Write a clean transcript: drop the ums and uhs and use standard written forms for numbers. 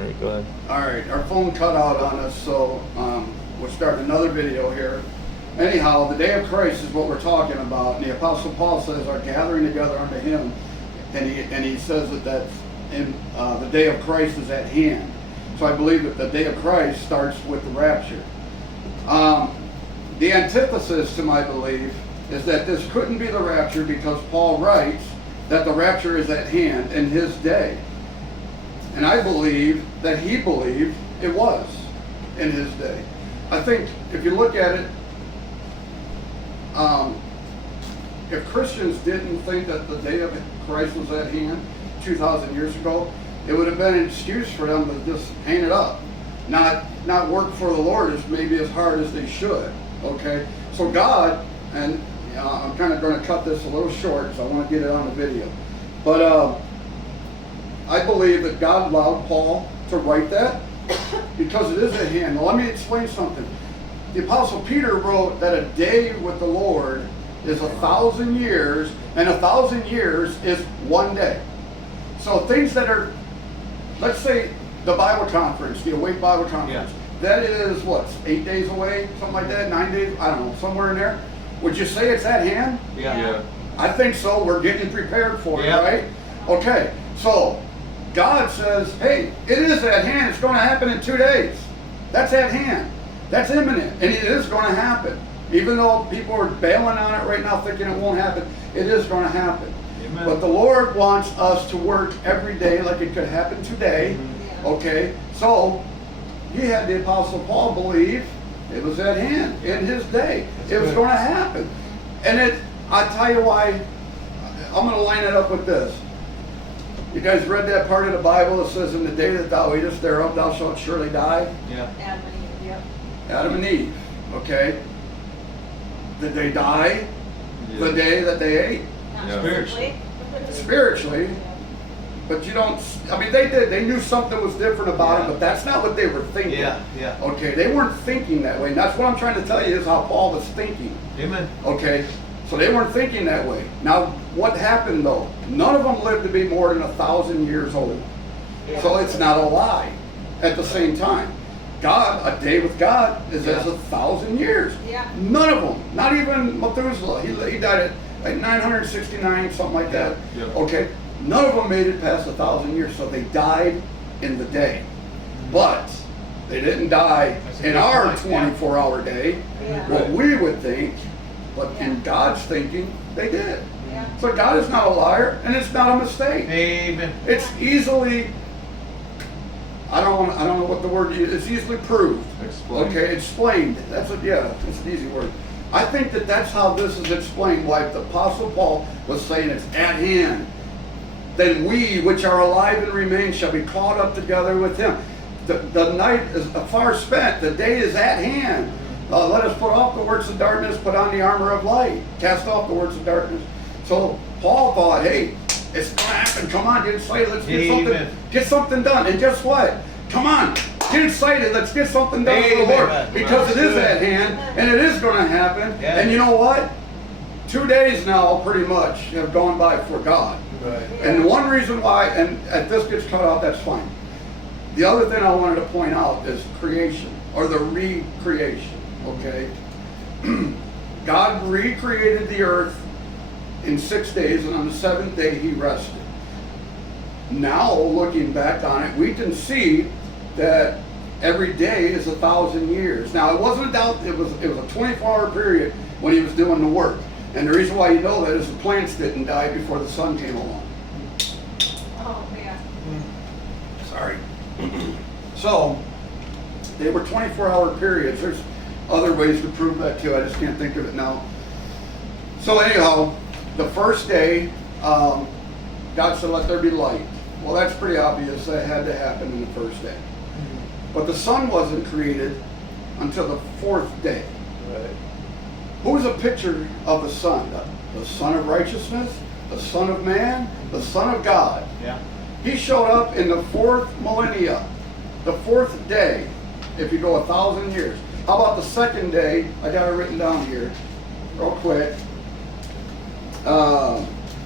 All right, go ahead. All right, our phone cut out on us, so we'll start another video here. Anyhow, the day of Christ is what we're talking about, and the Apostle Paul says our gathering together unto him, and he says that that's in the day of Christ is at hand. So I believe that the day of Christ starts with the rapture. The antithesis to my belief is that this couldn't be the rapture because Paul writes that the rapture is at hand in his day. And I believe that he believed it was in his day. I think if you look at it, if Christians didn't think that the day of Christ was at hand 2,000 years ago, it would have been an excuse for them to just hang it up, not work for the Lord maybe as hard as they should. Okay, so God, and I'm kind of going to cut this a little short because I want to get it on the video, but I believe that God allowed Paul to write that because it is at hand. Now let me explain something. The Apostle Peter wrote that a day with the Lord is 1,000 years, and 1,000 years is one day. So things that are, let's say the Bible conference, the Awake Bible Conference, that is what, 8 days away, something like that, 9 days, I don't know, somewhere in there. Would you say it's at hand? Yeah. I think so. We're getting prepared for it, right? Okay, so God says, hey, it is at hand. It's going to happen in 2 days. That's at hand. That's imminent, and it is going to happen. Even though people are bailing on it right now thinking it won't happen, it is going to happen. Amen. But the Lord wants us to work every day like it could happen today. Okay, so he had the Apostle Paul believe it was at hand in his day. It was going to happen. And I'll tell you why. I'm going to line it up with this. You guys read that part of the Bible that says, in the day that thou eatest thereof, thou shalt surely die? Yeah. Adam and Eve, yep. Adam and Eve, okay? Did they die the day that they ate? Spiritually. Spiritually. But you don't, I mean, they did. They knew something was different about it, but that's not what they were thinking. Okay, they weren't thinking that way. And that's what I'm trying to tell you is how Paul was thinking. Amen. Okay, so they weren't thinking that way. Now, what happened though? None of them lived to be more than 1,000 years old. So it's not a lie at the same time. God, a day with God is as 1,000 years. None of them, not even Methuselah. He died at like 969, something like that. Okay, none of them made it past 1,000 years, so they died in the day. But they didn't die in our 24-hour day, what we would think, but in God's thinking, they did. So God is not a liar, and it's not a mistake. Amen. It's easily, I don't know what the word is. It's easily proved. Explained. Okay, explained. That's it's an easy word. I think that that's how this is explained. Why the Apostle Paul was saying it's at hand. Then we, which are alive and remain, shall be caught up together with him. The night is far spent. The day is at hand. Let us put off the works of darkness, put on the armor of light. Cast off the works of darkness. So Paul thought, hey, it's going to happen. Come on, get excited. Let's get something done. And guess what? Come on, get excited. Let's get something done for the Lord. Because it is at hand, and it is going to happen. And you know what? 2 days now, pretty much, have gone by for God. And one reason why, and if this gets cut out, that's fine. The other thing I wanted to point out is creation, or the recreation, okay? God recreated the earth in 6 days, and on the seventh day he rested. Now, looking back on it, we can see that every day is 1,000 years. Now, it wasn't a doubt, it was a 24-hour period when he was doing the work. And the reason why you know that is the plants didn't die before the sun came along. Oh, yeah. Sorry. So, they were 24-hour periods. There's other ways to prove that too. I just can't think of it now. So anyhow, the first day, God said, let there be light. Well, that's pretty obvious. That had to happen in the first day. But the sun wasn't created until the fourth day. Who's a picture of the Son? The Son of Righteousness, the Son of Man, the Son of God. He showed up in the fourth millennia, the fourth day, if you go 1,000 years. How about the second day? I got it written down here real quick.